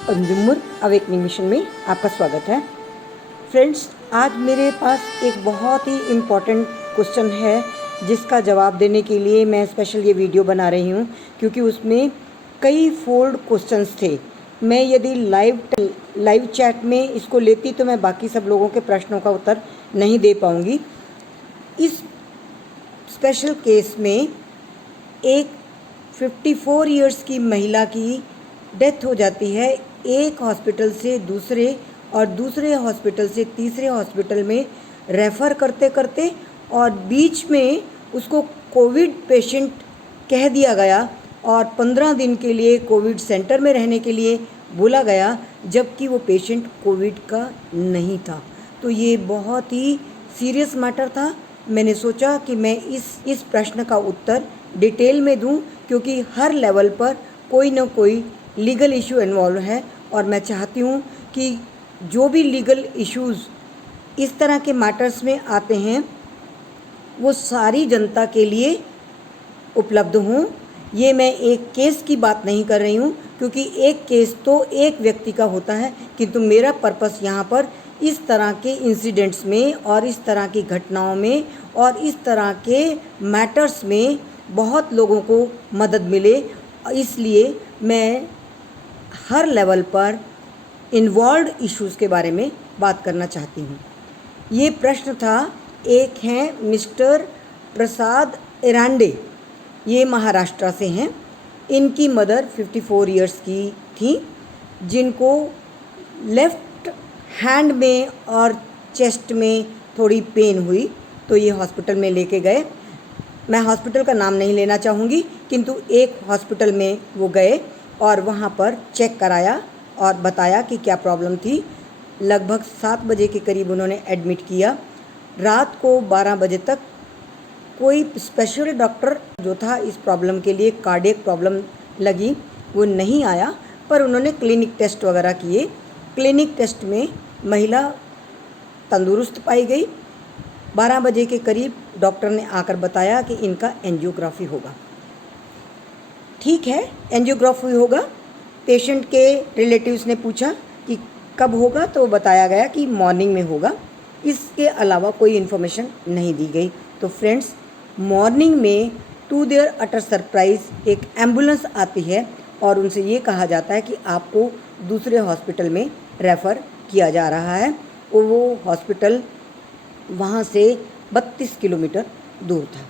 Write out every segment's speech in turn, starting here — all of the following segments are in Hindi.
अंजुमुर अवेकनिंग मिशन में आपका स्वागत है। फ्रेंड्स, आज मेरे पास एक बहुत ही इम्पॉर्टेंट क्वेश्चन है जिसका जवाब देने के लिए मैं स्पेशल ये वीडियो बना रही हूँ, क्योंकि उसमें कई फोल्ड क्वेश्चंस थे। मैं यदि लाइव चैट में इसको लेती तो मैं बाकी सब लोगों के प्रश्नों का उत्तर नहीं दे पाऊँगी। इस स्पेशल केस में एक 54 इयर्स की महिला की डेथ हो जाती है एक हॉस्पिटल से दूसरे और दूसरे हॉस्पिटल से तीसरे हॉस्पिटल में रेफ़र करते करते, और बीच में उसको कोविड पेशेंट कह दिया गया और 15 दिन के लिए कोविड सेंटर में रहने के लिए बोला गया, जबकि वो पेशेंट कोविड का नहीं था। तो ये बहुत ही सीरियस मैटर था। मैंने सोचा कि मैं इस प्रश्न का उत्तर डिटेल में दूं, क्योंकि हर लेवल पर कोई ना कोई लीगल इशू इन्वॉल्व है, और मैं चाहती हूँ कि जो भी लीगल इश्यूज़ इस तरह के मैटर्स में आते हैं वो सारी जनता के लिए उपलब्ध हों। ये मैं एक केस की बात नहीं कर रही हूँ, क्योंकि एक केस तो एक व्यक्ति का होता है, किंतु मेरा पर्पस यहाँ पर इस तरह के इंसिडेंट्स में और इस तरह की घटनाओं में और इस तरह के मैटर्स में बहुत लोगों को मदद मिले, इसलिए मैं हर लेवल पर इन्वॉल्व इश्यूज़ के बारे में बात करना चाहती हूँ। ये प्रश्न था, एक हैं मिस्टर प्रसाद इरांडे, ये महाराष्ट्र से हैं। इनकी मदर 54 इयर्स की थी, जिनको लेफ़्ट हैंड में और चेस्ट में थोड़ी पेन हुई, तो ये हॉस्पिटल में लेके गए। मैं हॉस्पिटल का नाम नहीं लेना चाहूँगी, किंतु एक हॉस्पिटल में वो गए और वहाँ पर चेक कराया और बताया कि क्या प्रॉब्लम थी। लगभग 7 बजे के करीब उन्होंने एडमिट किया। रात को 12 बजे तक कोई स्पेशल डॉक्टर जो था इस प्रॉब्लम के लिए, कार्डियक प्रॉब्लम लगी, वो नहीं आया, पर उन्होंने क्लिनिक टेस्ट वगैरह किए। क्लिनिक टेस्ट में महिला तंदुरुस्त पाई गई। 12 बजे के करीब डॉक्टर ने आकर बताया कि इनका एंजियोग्राफी होगा। ठीक है, एंजियोग्राफी होगा। पेशेंट के रिलेटिव्स ने पूछा कि कब होगा, तो बताया गया कि मॉर्निंग में होगा। इसके अलावा कोई इन्फॉर्मेशन नहीं दी गई। तो फ्रेंड्स, मॉर्निंग में टू देयर अटर सरप्राइज़ एक एम्बुलेंस आती है और उनसे ये कहा जाता है कि आपको दूसरे हॉस्पिटल में रेफ़र किया जा रहा है। और वो हॉस्पिटल वहाँ से 32 किलोमीटर दूर था।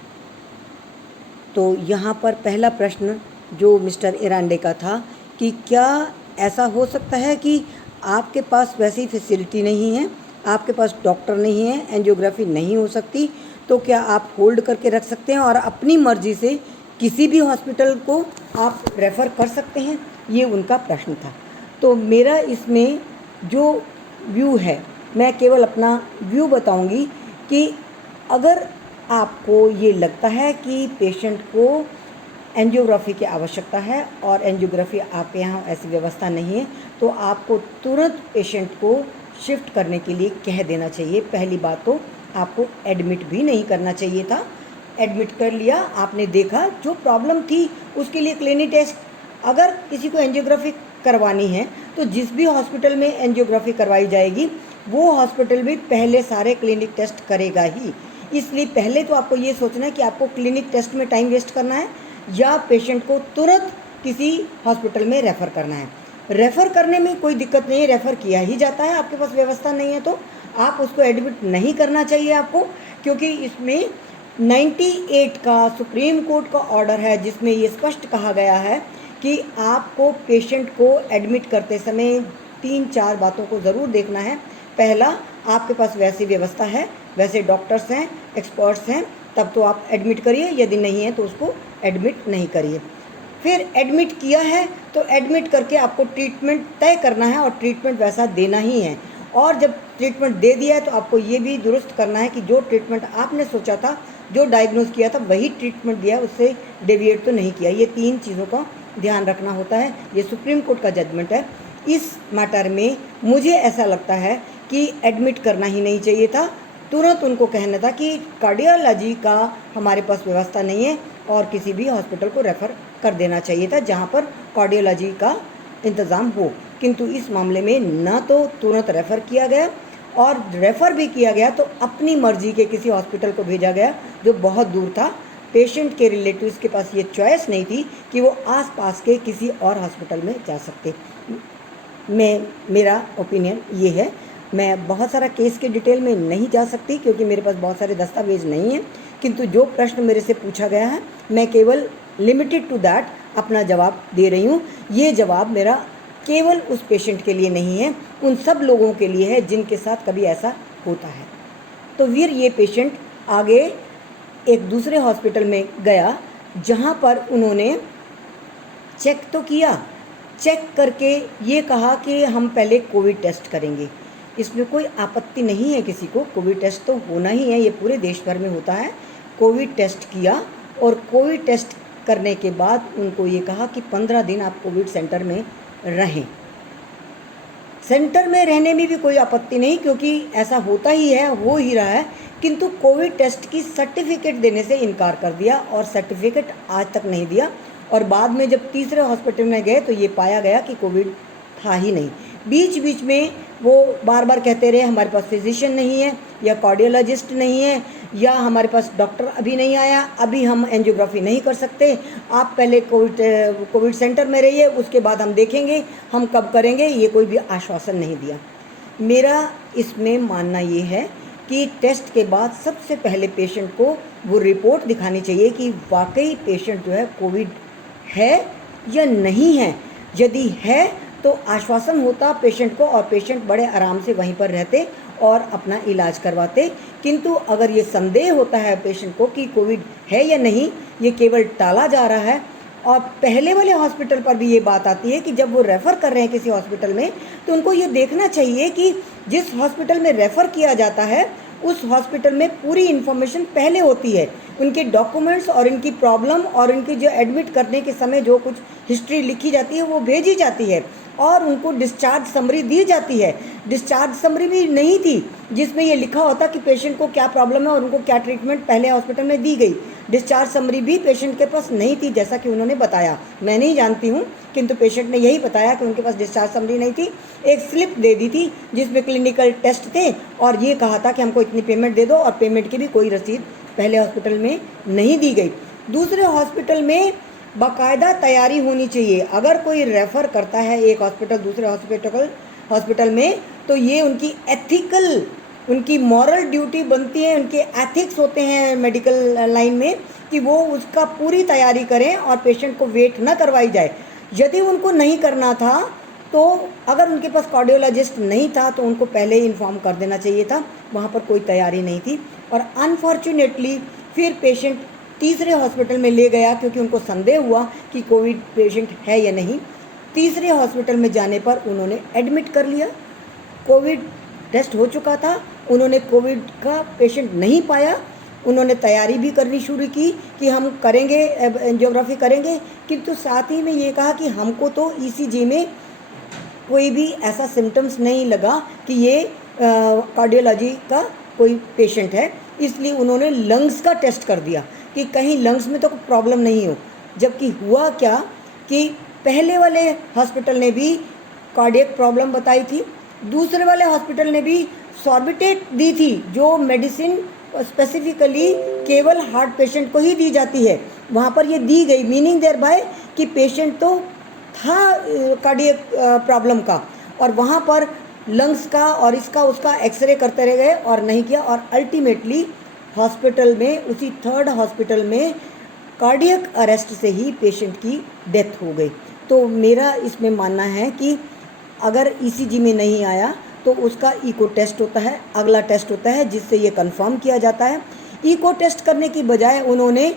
तो यहाँ पर पहला प्रश्न जो मिस्टर इरांडे का था कि क्या ऐसा हो सकता है कि आपके पास वैसी फैसिलिटी नहीं है, आपके पास डॉक्टर नहीं है, एंजियोग्राफी नहीं हो सकती, तो क्या आप होल्ड करके रख सकते हैं और अपनी मर्जी से किसी भी हॉस्पिटल को आप रेफ़र कर सकते हैं? ये उनका प्रश्न था। तो मेरा इसमें जो व्यू है, मैं केवल अपना व्यू बताऊंगी कि अगर आपको ये लगता है कि पेशेंट को एंजियोग्राफी की आवश्यकता है और एंजियोग्राफी आपके यहाँ ऐसी व्यवस्था नहीं है, तो आपको तुरंत पेशेंट को शिफ्ट करने के लिए कह देना चाहिए। पहली बात तो आपको एडमिट भी नहीं करना चाहिए था। एडमिट कर लिया, आपने देखा जो प्रॉब्लम थी उसके लिए क्लिनिक टेस्ट, अगर किसी को एंजियोग्राफी करवानी है तो जिस भी हॉस्पिटल में एंजियोग्राफी करवाई जाएगी वो हॉस्पिटल भी पहले सारे क्लिनिक टेस्ट करेगा ही। इसलिए पहले तो आपको ये सोचना है कि आपको क्लिनिक टेस्ट में टाइम वेस्ट करना है या पेशेंट को तुरंत किसी हॉस्पिटल में रेफ़र करना है। रेफ़र करने में कोई दिक्कत नहीं है, रेफ़र किया ही जाता है। आपके पास व्यवस्था नहीं है तो आप उसको एडमिट नहीं करना चाहिए आपको, क्योंकि इसमें 98 का सुप्रीम कोर्ट का ऑर्डर है जिसमें ये स्पष्ट कहा गया है कि आपको पेशेंट को एडमिट करते समय 3-4 बातों को ज़रूर देखना है। पहला, आपके पास वैसी व्यवस्था है, वैसे डॉक्टर्स हैं, एक्सपर्ट्स हैं, तब तो आप एडमिट करिए, यदि नहीं है तो उसको एडमिट नहीं करिए। फिर एडमिट किया है तो एडमिट करके आपको ट्रीटमेंट तय करना है और ट्रीटमेंट वैसा देना ही है। और जब ट्रीटमेंट दे दिया है तो आपको ये भी दुरुस्त करना है कि जो ट्रीटमेंट आपने सोचा था, जो डायग्नोज किया था, वही ट्रीटमेंट दिया है, उससे डेविएट तो नहीं किया। ये 3 चीज़ों का ध्यान रखना होता है। ये सुप्रीम कोर्ट का जजमेंट है। इस मैटर में मुझे ऐसा लगता है कि एडमिट करना ही नहीं चाहिए था। तुरंत उनको कहना था कि कार्डियोलॉजी का हमारे पास व्यवस्था नहीं है और किसी भी हॉस्पिटल को रेफ़र कर देना चाहिए था जहाँ पर कार्डियोलॉजी का इंतज़ाम हो। किंतु इस मामले में ना तो तुरंत रेफ़र किया गया, और रेफ़र भी किया गया तो अपनी मर्ज़ी के किसी हॉस्पिटल को भेजा गया जो बहुत दूर था। पेशेंट के रिलेटिव्स के पास ये चॉइस नहीं थी कि वो आसपास के किसी और हॉस्पिटल में जा सकते। मेरा ओपिनियन ये है। मैं बहुत सारा केस के डिटेल में नहीं जा सकती क्योंकि मेरे पास बहुत सारे दस्तावेज नहीं हैं, किंतु जो प्रश्न मेरे से पूछा गया है मैं केवल लिमिटेड टू दैट अपना जवाब दे रही हूँ। ये जवाब मेरा केवल उस पेशेंट के लिए नहीं है, उन सब लोगों के लिए है जिनके साथ कभी ऐसा होता है। तो फिर ये पेशेंट आगे एक दूसरे हॉस्पिटल में गया जहाँ पर उन्होंने चेक तो किया, चेक करके ये कहा कि हम पहले कोविड टेस्ट करेंगे। इसमें कोई आपत्ति नहीं है किसी को, कोविड टेस्ट तो होना ही है, ये पूरे देश भर में होता है। कोविड टेस्ट किया और कोविड टेस्ट करने के बाद उनको ये कहा कि 15 दिन आप कोविड सेंटर में रहें। सेंटर में रहने में भी कोई आपत्ति नहीं क्योंकि ऐसा होता ही है, हो ही रहा है, किंतु कोविड टेस्ट की सर्टिफिकेट देने से इनकार कर दिया और सर्टिफिकेट आज तक नहीं दिया। और बाद में जब तीसरे हॉस्पिटल में गए तो ये पाया गया कि कोविड था ही नहीं। बीच बीच में वो बार बार कहते रहे हमारे पास फिजिशियन नहीं है, या कार्डियोलॉजिस्ट नहीं है, या हमारे पास डॉक्टर अभी नहीं आया, अभी हम एंजियोग्राफी नहीं कर सकते, आप पहले कोविड सेंटर में रहिए, उसके बाद हम देखेंगे हम कब करेंगे। ये कोई भी आश्वासन नहीं दिया। मेरा इसमें मानना ये है कि टेस्ट के बाद सबसे पहले पेशेंट को वो रिपोर्ट दिखानी चाहिए कि वाकई पेशेंट जो है कोविड है या नहीं है। यदि है तो आश्वासन होता पेशेंट को और पेशेंट बड़े आराम से वहीं पर रहते और अपना इलाज करवाते। किंतु अगर ये संदेह होता है पेशेंट को कि कोविड है या नहीं, ये केवल टाला जा रहा है। और पहले वाले हॉस्पिटल पर भी ये बात आती है कि जब वो रेफ़र कर रहे हैं किसी हॉस्पिटल में तो उनको ये देखना चाहिए कि जिस हॉस्पिटल में रेफ़र किया जाता है उस हॉस्पिटल में पूरी इन्फॉर्मेशन पहले होती है, उनके डॉक्यूमेंट्स और इनकी प्रॉब्लम और उनकी जो एडमिट करने के समय जो कुछ हिस्ट्री लिखी जाती है वो भेजी जाती है और उनको डिस्चार्ज समरी दी जाती है। डिस्चार्ज समरी भी नहीं थी जिसमें ये लिखा होता कि पेशेंट को क्या प्रॉब्लम है और उनको क्या ट्रीटमेंट पहले हॉस्पिटल में दी गई। डिस्चार्ज समरी भी पेशेंट के पास नहीं थी, जैसा कि उन्होंने बताया। मैं नहीं जानती हूँ, किंतु पेशेंट ने यही बताया कि उनके पास डिस्चार्ज समरी नहीं थी। एक स्लिप दे दी थी जिसमें क्लिनिकल टेस्ट थे और ये कहा था कि हमको इतनी पेमेंट दे दो, और पेमेंट की भी कोई रसीद पहले हॉस्पिटल में नहीं दी गई। दूसरे हॉस्पिटल में बाकायदा तैयारी होनी चाहिए। अगर कोई रेफ़र करता है एक हॉस्पिटल दूसरे हॉस्पिटल में तो ये उनकी एथिकल, उनकी मॉरल ड्यूटी बनती है, उनके एथिक्स होते हैं मेडिकल लाइन में कि वो उसका पूरी तैयारी करें और पेशेंट को वेट न करवाई जाए। यदि उनको नहीं करना था तो अगर उनके पास कार्डियोलॉजिस्ट नहीं था तो उनको पहले ही इन्फॉर्म कर देना चाहिए था, वहाँ पर कोई तैयारी नहीं थी। और अनफॉर्चुनेटली फिर पेशेंट तीसरे हॉस्पिटल में ले गया क्योंकि उनको संदेह हुआ कि कोविड पेशेंट है या नहीं। तीसरे हॉस्पिटल में जाने पर उन्होंने एडमिट कर लिया, कोविड टेस्ट हो चुका था, उन्होंने कोविड का पेशेंट नहीं पाया। उन्होंने तैयारी भी करनी शुरू की कि हम करेंगे, एंजियोग्राफी करेंगे, किंतु साथ ही में ये कहा कि हमको तो ईसीजी में कोई भी ऐसा सिम्टम्स नहीं लगा कि ये कार्डियोलॉजी का कोई पेशेंट है। इसलिए उन्होंने लंग्स का टेस्ट कर दिया कि कहीं लंग्स में तो कोई प्रॉब्लम नहीं हो। जबकि हुआ क्या कि पहले वाले हॉस्पिटल ने भी कार्डियक प्रॉब्लम बताई थी, दूसरे वाले हॉस्पिटल ने भी सॉर्बिटेट दी थी जो मेडिसिन स्पेसिफिकली केवल हार्ट पेशेंट को ही दी जाती है, वहाँ पर ये दी गई, मीनिंग देयर बाय कि पेशेंट तो था कार्डियक प्रॉब्लम का, और वहाँ पर लंग्स का और इसका उसका एक्सरे करते रह गए और नहीं किया। और अल्टीमेटली हॉस्पिटल में, उसी थर्ड हॉस्पिटल में कार्डियक अरेस्ट से ही पेशेंट की डेथ हो गई। तो मेरा इसमें मानना है कि अगर ईसीजी में नहीं आया तो उसका इको टेस्ट होता है, अगला टेस्ट होता है जिससे ये कंफर्म किया जाता है। इको टेस्ट करने की बजाय उन्होंने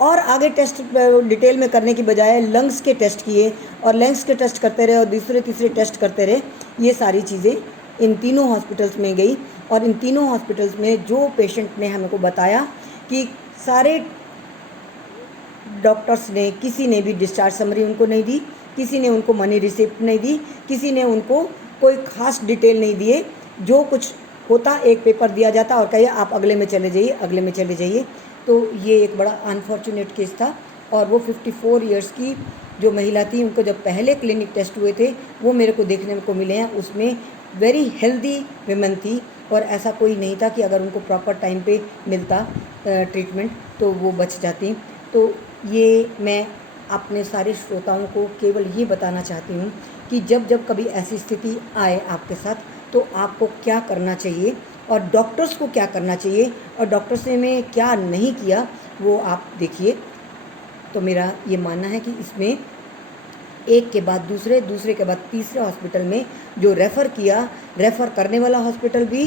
और आगे टेस्ट डिटेल में करने की बजाय लंग्स के टेस्ट किए और लंग्स के टेस्ट करते रहे और दूसरे तीसरे टेस्ट करते रहे। ये सारी चीज़ें इन तीनों हॉस्पिटल्स में गई और इन तीनों हॉस्पिटल्स में जो पेशेंट ने हमको बताया कि सारे डॉक्टर्स ने, किसी ने भी डिस्चार्ज समरी उनको नहीं दी, किसी ने उनको मनी रिसिप्ट नहीं दी, किसी ने उनको कोई ख़ास डिटेल नहीं दिए। जो कुछ होता एक पेपर दिया जाता और कहिए आप अगले में चले जाइए, अगले में चले जाइए। तो ये एक बड़ा अनफॉर्चुनेट केस था और वो 54 इयर्स की जो महिला थी उनको जब पहले क्लिनिक टेस्ट हुए थे वो मेरे को देखने को मिले हैं, उसमें वेरी हेल्दी वुमेन थी और ऐसा कोई नहीं था कि अगर उनको प्रॉपर टाइम पे मिलता ट्रीटमेंट तो वो बच जाती। तो ये मैं अपने सारे श्रोताओं को केवल ये बताना चाहती हूँ कि जब जब कभी ऐसी स्थिति आए आपके साथ तो आपको क्या करना चाहिए और डॉक्टर्स को क्या करना चाहिए और डॉक्टर्स ने में क्या नहीं किया वो आप देखिए। तो मेरा ये मानना है कि इसमें एक के बाद दूसरे, दूसरे के बाद तीसरे हॉस्पिटल में जो रेफ़र करने वाला हॉस्पिटल भी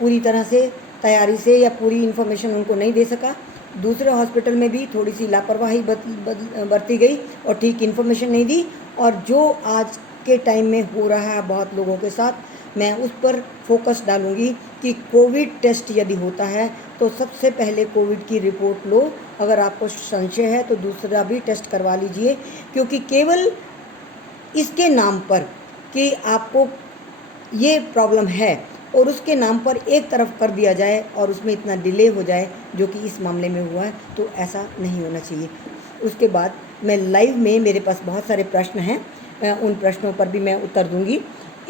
पूरी तरह से तैयारी से या पूरी इन्फॉर्मेशन उनको नहीं दे सका, दूसरे हॉस्पिटल में भी थोड़ी सी लापरवाही बरती गई और ठीक इन्फॉर्मेशन नहीं दी। और जो आज के टाइम में हो रहा है बहुत लोगों के साथ, मैं उस पर फोकस डालूँगी कि कोविड टेस्ट यदि होता है तो सबसे पहले कोविड की रिपोर्ट लो, अगर आपको संशय है तो दूसरा भी टेस्ट करवा लीजिए, क्योंकि केवल इसके नाम पर कि आपको ये प्रॉब्लम है और उसके नाम पर एक तरफ कर दिया जाए और उसमें इतना डिले हो जाए जो कि इस मामले में हुआ है, तो ऐसा नहीं होना चाहिए। उसके बाद मैं लाइव में, मेरे पास बहुत सारे प्रश्न हैं, उन प्रश्नों पर भी मैं उत्तर दूंगी।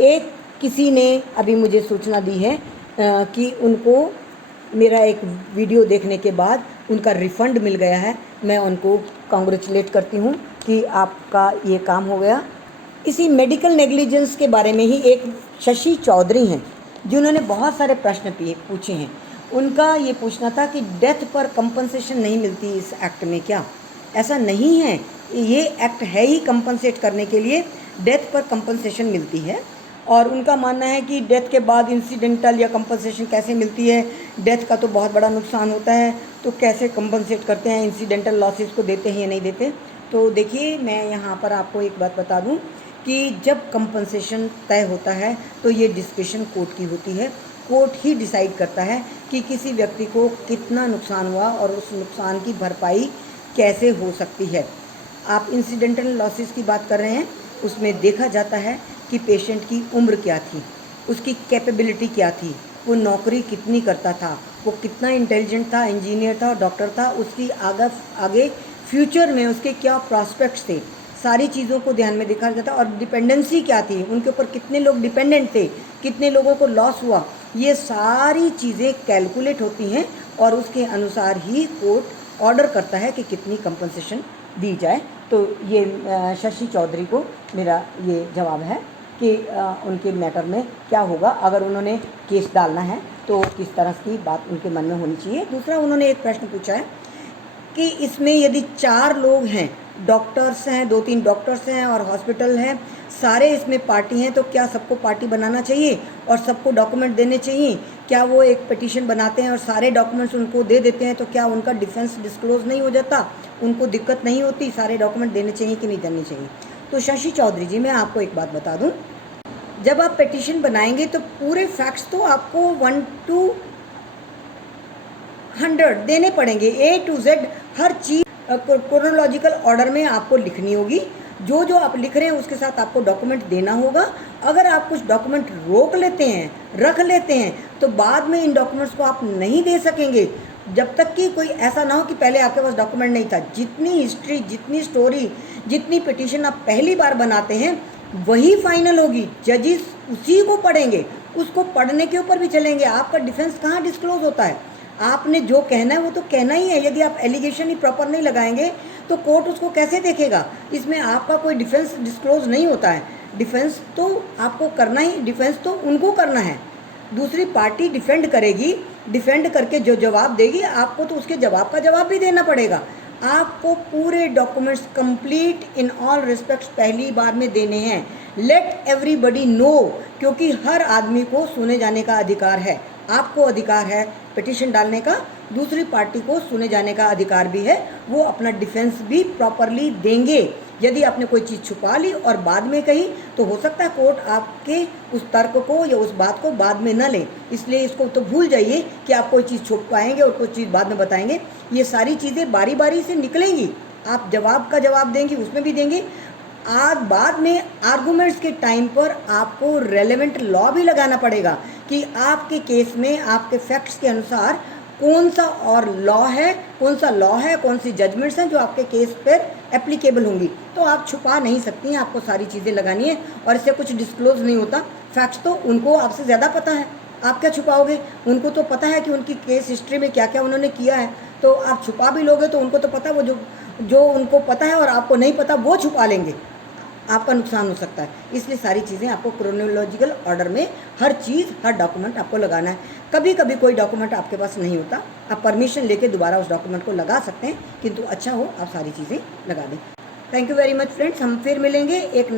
एक किसी ने अभी मुझे सूचना दी है कि उनको मेरा एक वीडियो देखने के बाद उनका रिफ़ंड मिल गया है। मैं उनको कॉन्ग्रेचुलेट करती हूँ कि आपका ये काम हो गया। इसी मेडिकल नेग्लिजेंस के बारे में ही एक शशि चौधरी हैं जिन्होंने बहुत सारे प्रश्न पूछे हैं। उनका ये पूछना था कि डेथ पर कंपनसेशन नहीं मिलती इस एक्ट में क्या? ऐसा नहीं है, ये एक्ट है ही कंपनसेट करने के लिए, डेथ पर कंपनसेशन मिलती है। और उनका मानना है कि डेथ के बाद इंसिडेंटल या कंपनसेशन कैसे मिलती है, डेथ का तो बहुत बड़ा नुकसान होता है तो कैसे कंपनसेट करते हैं, इंसिडेंटल लॉसेस को देते हैं या नहीं देते। तो देखिए, मैं यहाँ पर आपको एक बात बता दूँ कि जब कंपनसेशन तय होता है तो ये डिस्कशन कोर्ट की होती है। कोर्ट ही डिसाइड करता है कि किसी व्यक्ति को कितना नुकसान हुआ और उस नुकसान की भरपाई कैसे हो सकती है। आप इंसिडेंटल लॉसेस की बात कर रहे हैं, उसमें देखा जाता है कि पेशेंट की उम्र क्या थी, उसकी कैपेबिलिटी क्या थी, वो नौकरी कितनी करता था, वो कितना इंटेलिजेंट था, इंजीनियर था, डॉक्टर था, उसकी आगे फ्यूचर में उसके क्या प्रॉस्पेक्ट्स थे, सारी चीज़ों को ध्यान में देखा जाता है। और डिपेंडेंसी क्या थी, उनके ऊपर कितने लोग डिपेंडेंट थे, कितने लोगों को लॉस हुआ, ये सारी चीज़ें कैलकुलेट होती हैं और उसके अनुसार ही कोर्ट ऑर्डर करता है कि कितनी कंपनसेशन दी जाए। तो ये शशि चौधरी को मेरा ये जवाब है कि उनके मैटर में क्या होगा, अगर उन्होंने केस डालना है तो किस तरह की बात उनके मन में होनी चाहिए। दूसरा, उन्होंने एक प्रश्न पूछा है कि इसमें यदि 4 लोग हैं, डॉक्टर्स हैं, 2-3 डॉक्टर्स हैं और हॉस्पिटल हैं, सारे इसमें पार्टी हैं, तो क्या सबको पार्टी बनाना चाहिए और सबको डॉक्यूमेंट देने चाहिए? क्या वो एक पिटीशन बनाते हैं और सारे डॉक्यूमेंट्स उनको दे देते हैं तो क्या उनका डिफेंस डिस्क्लोज नहीं हो जाता, उनको दिक्कत नहीं होती? सारे डॉक्यूमेंट देने चाहिए कि नहीं देने चाहिए? तो शशि चौधरी जी, मैं आपको एक बात बता दूँ, जब आप पिटीशन बनाएंगे तो पूरे फैक्ट्स तो आपको 1 to 100 देने पड़ेंगे, A to Z her cheese chronological order में आपको लिखनी होगी। जो जो आप लिख रहे हैं उसके साथ आपको डॉक्यूमेंट देना होगा। अगर आप कुछ डॉक्यूमेंट रोक लेते हैं, रख लेते हैं, तो बाद में इन डॉक्यूमेंट्स को आप नहीं दे सकेंगे जब तक कि कोई ऐसा ना हो कि पहले आपके पास डॉक्यूमेंट नहीं था। जितनी हिस्ट्री, जितनी स्टोरी, जितनी पिटीशन आप पहली बार बनाते हैं वही फाइनल होगी, जजेस उसी को पढ़ेंगे, उसको पढ़ने के ऊपर भी चलेंगे। आपका डिफेंस कहाँ डिस्क्लोज होता है? आपने जो कहना है वो तो कहना ही है। यदि आप एलिगेशन ही प्रॉपर नहीं लगाएंगे तो कोर्ट उसको कैसे देखेगा? इसमें आपका कोई डिफेंस डिस्क्लोज नहीं होता है। डिफेंस तो आपको करना ही, डिफेंस तो उनको करना है। दूसरी पार्टी डिफेंड करेगी, डिफेंड करके जो जवाब देगी आपको तो उसके जवाब का जवाब भी देना पड़ेगा। आपको पूरे documents complete in all respects पहली बार में देने हैं। लेट एवरीबडी नो, क्योंकि हर आदमी को सुने जाने का अधिकार है। आपको अधिकार है पिटीशन डालने का, दूसरी पार्टी को सुने जाने का अधिकार भी है। वो अपना डिफेंस भी प्रॉपरली देंगे। यदि आपने कोई चीज़ छुपा ली और बाद में कही तो हो सकता है कोर्ट आपके उस तर्क को या उस बात को बाद में न ले। इसलिए इसको तो भूल जाइए कि आप कोई चीज़ छुपाएंगे और कोई चीज़ बाद में बताएंगे। ये सारी चीज़ें बारी बारी से निकलेंगी। आप जवाब का जवाब देंगे, उसमें भी देंगे। आज बाद में आर्गूमेंट्स के टाइम पर आपको रेलेवेंट लॉ भी लगाना पड़ेगा कि आपके केस में आपके फैक्ट्स के अनुसार कौन सा और लॉ है, कौन सा लॉ है, कौन सी जजमेंट्स हैं जो आपके केस पर एप्लीकेबल होंगी। तो आप छुपा नहीं सकती हैं, आपको सारी चीज़ें लगानी है और इससे कुछ डिस्क्लोज नहीं होता। फैक्ट्स तो उनको आपसे ज़्यादा पता है, आप क्या छुपाओगे? उनको तो पता है कि उनकी केस हिस्ट्री में क्या क्या उन्होंने किया है। तो आप छुपा भी लोगे तो उनको तो पता, वो जो उनको पता है और आपको नहीं पता वो छुपा लेंगे, आपका नुकसान हो सकता है। इसलिए सारी चीज़ें आपको क्रोनोलॉजिकल ऑर्डर में हर चीज़, हर डॉक्यूमेंट आपको लगाना है। कभी कभी कोई डॉक्यूमेंट आपके पास नहीं होता, आप परमिशन लेके दोबारा उस डॉक्यूमेंट को लगा सकते हैं, किंतु अच्छा हो आप सारी चीज़ें लगा दें। Thank you very much friends. हम फिर मिलेंगे एक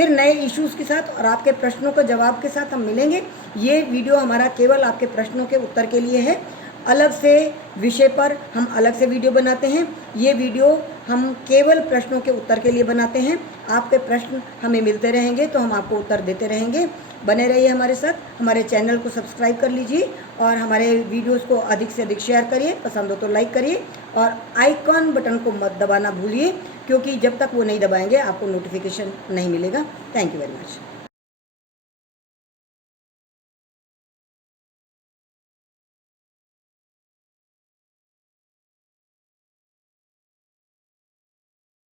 नए इश्यूज़ के साथ और आपके प्रश्नों के जवाब के साथ हम मिलेंगे। ये वीडियो हमारा केवल आपके प्रश्नों के उत्तर के लिए है। अलग से विषय पर हम अलग से वीडियो बनाते हैं, ये वीडियो हम केवल प्रश्नों के उत्तर के लिए बनाते हैं। आपके प्रश्न हमें मिलते रहेंगे तो हम आपको उत्तर देते रहेंगे। बने रहिए हमारे साथ, हमारे चैनल को सब्सक्राइब कर लीजिए और हमारे वीडियोस को अधिक से अधिक शेयर करिए, पसंद हो तो लाइक करिए और आइकॉन बटन को मत दबाना भूलिए, क्योंकि जब तक वो नहीं दबाएंगे आपको नोटिफिकेशन नहीं मिलेगा। Thank you very much.